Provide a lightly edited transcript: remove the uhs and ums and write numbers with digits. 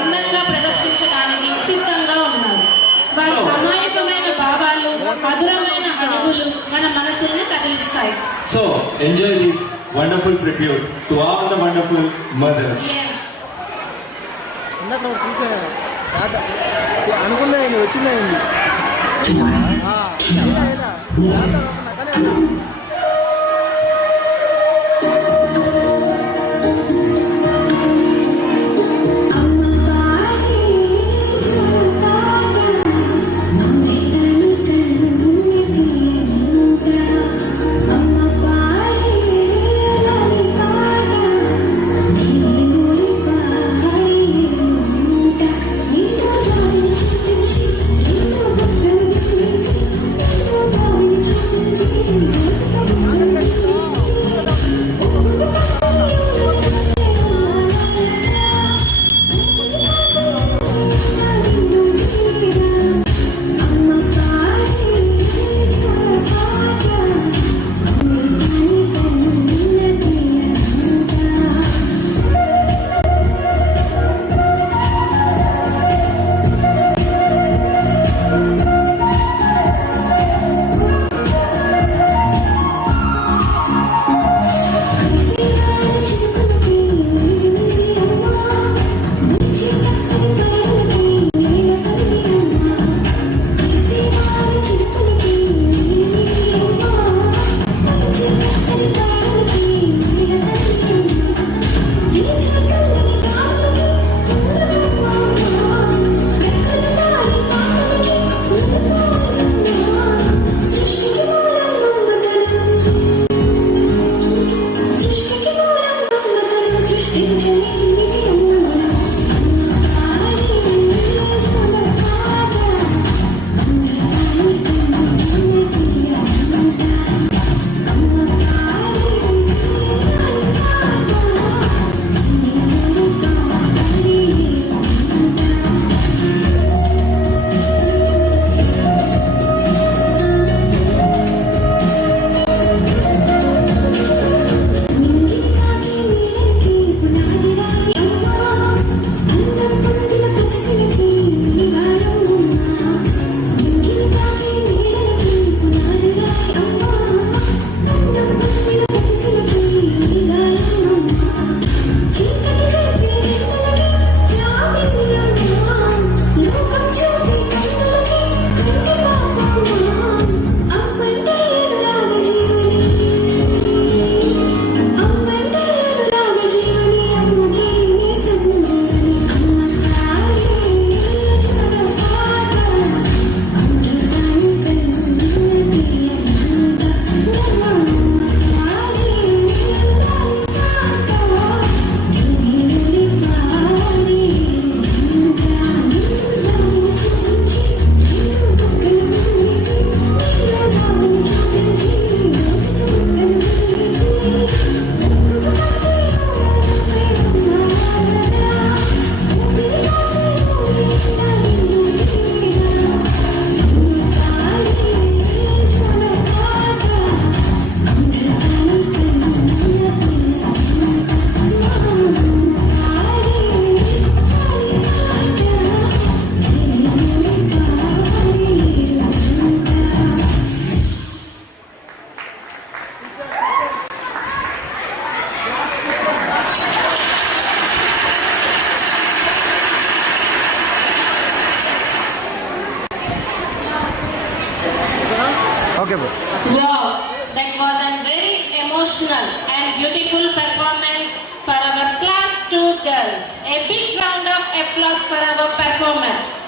అందంగా ప్రదర్శించడానికి సిద్ధంగా ఉన్నారు. వారి అమాయకమైన భావాలు, మధురమైన అడుగులు మన మనసుని కదిలిస్తాయి. So enjoy this wonderful tribute to all the wonderful mothers. Yes. అనుకున్నా వచ్చిందా Okay, bro. Wow, that was a very emotional and beautiful performance for our class 2 girls. A big round of applause for our performers.